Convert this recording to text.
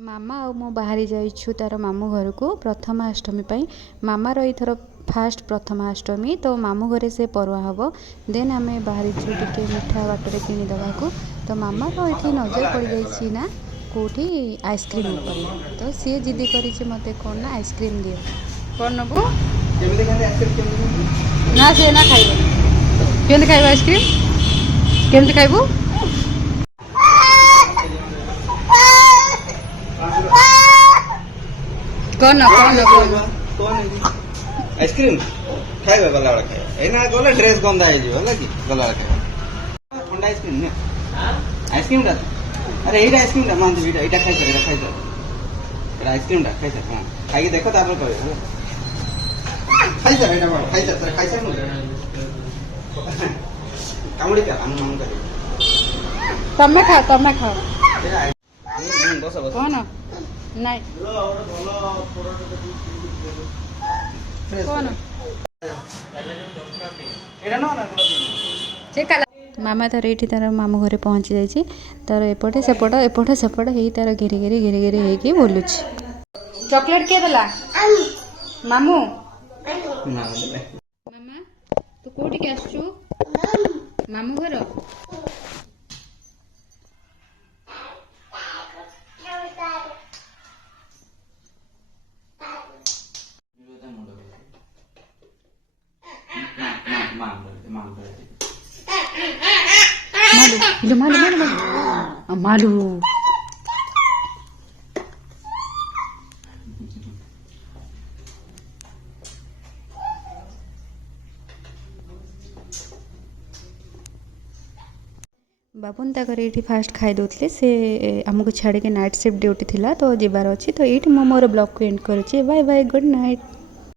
मामा और मो बाहरी जाइछु तार मामू घर को प्रथमाष्टमी पाई। मामार एथर फास्ट प्रथमाष्टमी तो मामू घरे से परुआ हम। देन आम बाहरी टे मिठा बाटर किनीदवा को। तो मामार ये नजर पड़ जाइए ना कौटी आइसक्रीम उपर। तो सी जिद कर मत कौन ना आइसक्रीम दिए कौन नबू ना सी ना खाइब केमती खाइब आइसक्रीम केमती खाइबू कौन आइसक्रीम खाइबा गला वाला खाइबा एना गला ड्रेस गंदा है जो होला कि गला वाला खाइबा ठंडा आइसक्रीम ने आइसक्रीम का अरे एटा आइसक्रीम का मान दे एटा खाइ एटा खाइ एटा आइसक्रीम का खाइ हां खाइ के देखो तापर कहबे खाइ जा एटा खाइ जा खाइ जा कामुड़ी का हम कर तमे खाओ बस बस कौन नहीं कौन एटा न ना मामा तार ये तार मामू घरे पहुँची जाइए तार एपटे सेपट एपटे सेपट हो तार घेरी घेरी घेरी घेरी होगी बोलुँ चॉकलेट किए देला मामू मामा तू कोठी आसचु मामू घर मालू मालू मालू मालू मालू बाबुन ताकर ये फास्ट खाई दौले से आमको छाड़ी नाइट शिफ्ट ड्यूटी थिला तो जीवार अच्छी तो ये मोर ब्लॉग को एंड करुच्ची बाय बाय गुड नाइट।